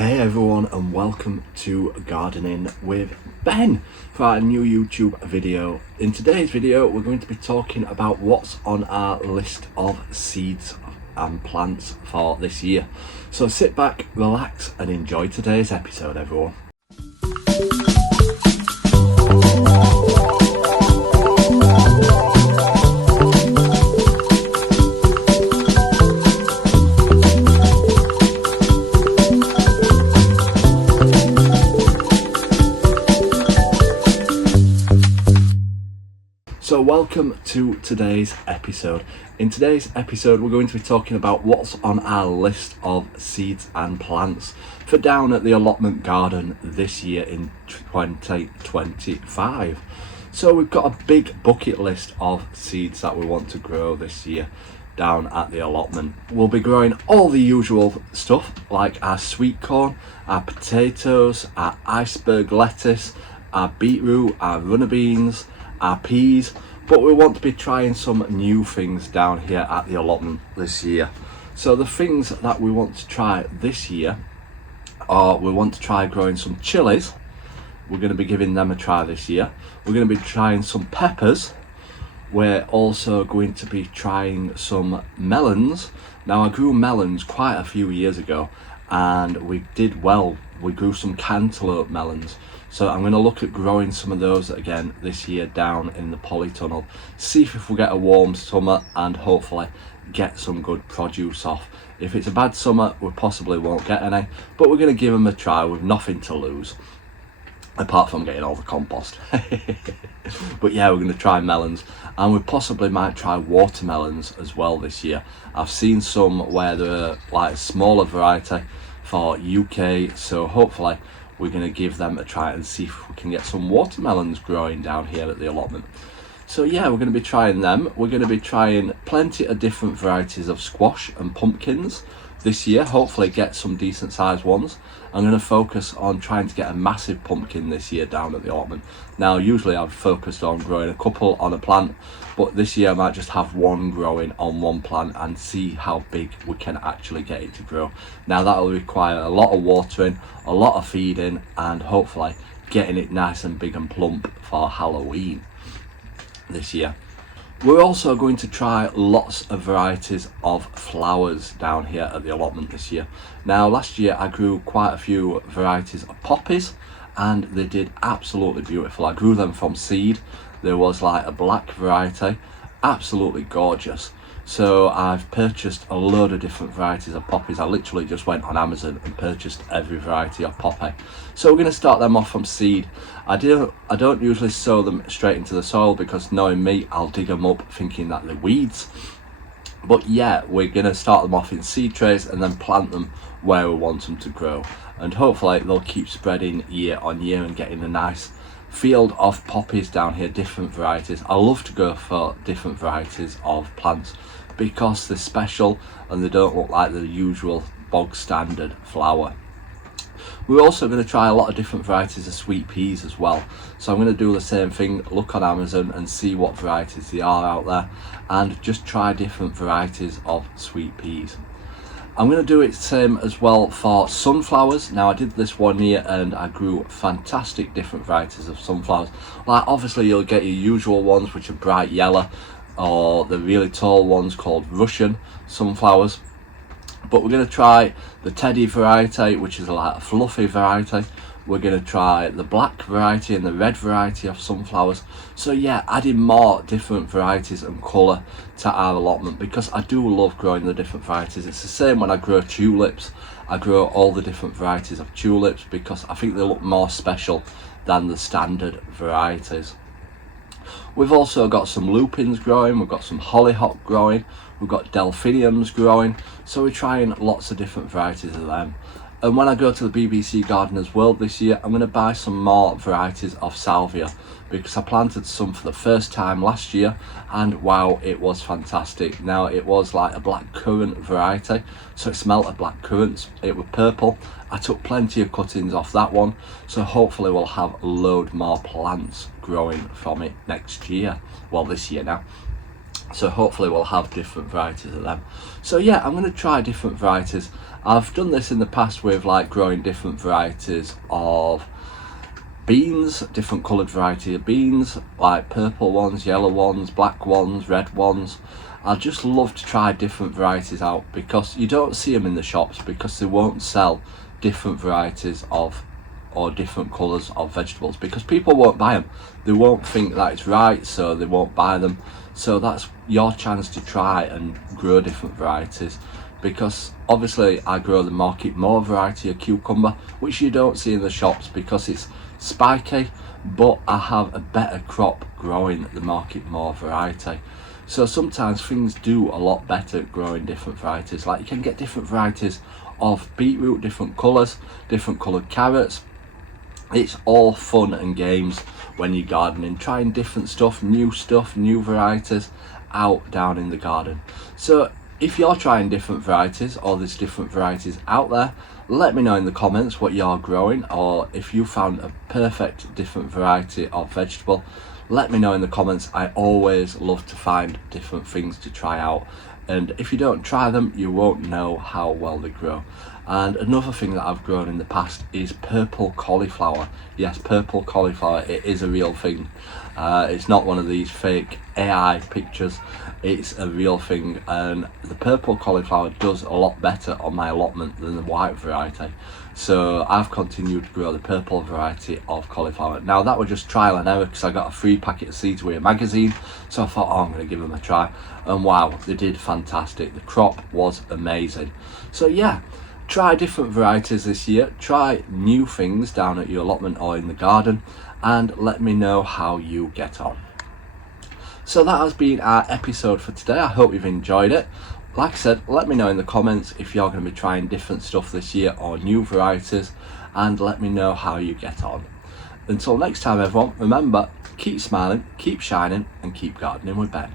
Hey everyone, and welcome to Gardening with Ben for our new YouTube video. In today's video we're going to be talking about what's on our list of seeds and plants for this year. So sit back, relax and enjoy today's episode everyone. So welcome to today's episode. In today's episode we're going to be talking about what's on our list of seeds and plants for down at the Allotment garden this year in 2025. So we've got a big bucket list of seeds that we want to grow this year down at the Allotment. We'll be growing all the usual stuff like our sweet corn, our potatoes, our iceberg lettuce, our beetroot, our runner beans, our peas, but we want to be trying some new things down here at the Allotment this year. So the things that we want to try this year are, we want to try growing some chilies. We're going to be giving them a try this year. We're going to be trying some peppers. We're also going to be trying some melons. Now I grew melons quite a few years ago and we did well. We grew some cantaloupe melons. So I'm going to look at growing some of those again this year down in the polytunnel. See if we get a warm summer and hopefully get some good produce off. If it's a bad summer, we possibly won't get any, but we're going to give them a try with nothing to lose. Apart from getting all the compost. But yeah, we're going to try melons. And we possibly might try watermelons as well this year. I've seen some where they're like a smaller variety for UK, so hopefully we're going to give them a try and see if we can get some watermelons growing down here at the Allotment. So yeah, we're going to be trying them. We're going to be trying plenty of different varieties of squash and pumpkins this year, hopefully get some decent sized ones. I'm going to focus on trying to get a massive pumpkin this year down at the Allotment. Now usually I've focused on growing a couple on a plant, but this year I might just have one growing on one plant and see how big we can actually get it to grow. Now that will require a lot of watering, a lot of feeding, and hopefully getting it nice and big and plump for Halloween this year. We're also going to try lots of varieties of flowers down here at the Allotment this year. Now last year I grew quite a few varieties of poppies and they did absolutely beautiful. I grew them from seed. There was like a black variety, absolutely gorgeous. So I've purchased a load of different varieties of poppies. I literally just went on Amazon and purchased every variety of poppy. So we're going to start them off from seed. I don't usually sow them straight into the soil because knowing me, I'll dig them up thinking that they're weeds. But yeah, we're going to start them off in seed trays and then plant them where we want them to grow. And hopefully they'll keep spreading year on year and getting a nice field of poppies down here, different varieties. I love to go for different varieties of plants because they're special and they don't look like the usual bog standard flower. We're also going to try a lot of different varieties of sweet peas as well. So I'm going to do the same thing, look on Amazon and see what varieties there are out there and just try different varieties of sweet peas. I'm going to do it same as well for sunflowers. Now I did this one year and I grew fantastic different varieties of sunflowers. Like obviously you'll get your usual ones which are bright yellow, or the really tall ones called Russian sunflowers. But we're going to try the teddy variety, which is like a fluffy variety. We're going to try the black variety and the red variety of sunflowers. So yeah, adding more different varieties and colour to our allotment because I do love growing the different varieties. It's the same when I grow tulips. I grow all the different varieties of tulips because I think they look more special than the standard varieties. We've also got some lupins growing, we've got some hollyhock growing, we've got delphiniums growing, so we're trying lots of different varieties of them. And when I go to the BBC Gardener's World this year, I'm going to buy some more varieties of salvia because I planted some for the first time last year and wow, it was fantastic. Now it was like a black currant variety, so it smelled of black currants. It was purple. I took plenty of cuttings off that one, so hopefully we'll have a load more plants growing from it next year. Well, this year now. So hopefully we'll have different varieties of them. So yeah, I'm going to try different varieties. I've done this in the past with like growing different varieties of beans, different coloured variety of beans, like purple ones, yellow ones, black ones, red ones. I just love to try different varieties out because you don't see them in the shops because they won't sell different varieties of or different colours of vegetables because people won't buy them. They won't think that it's right, so they won't buy them. So that's your chance to try and grow different varieties, because obviously I grow the Market More variety of cucumber, which you don't see in the shops because it's spiky, but I have a better crop growing the Market More variety. So sometimes things do a lot better growing different varieties. Like you can get different varieties of beetroot, different colours, different coloured carrots. It's all fun and games when you're gardening, trying different stuff, new varieties out down in the garden. So if you're trying different varieties or there's different varieties out there, let me know in the comments what you're growing, or if you found a perfect different variety of vegetable, let me know in the comments. I always love to find different things to try out, and if you don't try them you won't know how well they grow. And another thing that I've grown in the past is purple cauliflower. Yes, purple cauliflower, it is a real thing. It's not one of these fake AI pictures, it's a real thing, and the purple cauliflower does a lot better on my allotment than the white variety. So I've continued to grow the purple variety of cauliflower. Now that was just trial and error because I got a free packet of seeds with a magazine, so I thought, oh, I'm going to give them a try, and wow, they did fantastic. The crop was amazing. So yeah, try different varieties this year, try new things down at your allotment or in the garden, and let me know how you get on. So that has been our episode for today. I hope you've enjoyed it. Like I said, let me know in the comments if you're going to be trying different stuff this year or new varieties, and let me know how you get on. Until next time everyone, remember, keep smiling, keep shining, and keep gardening with Ben.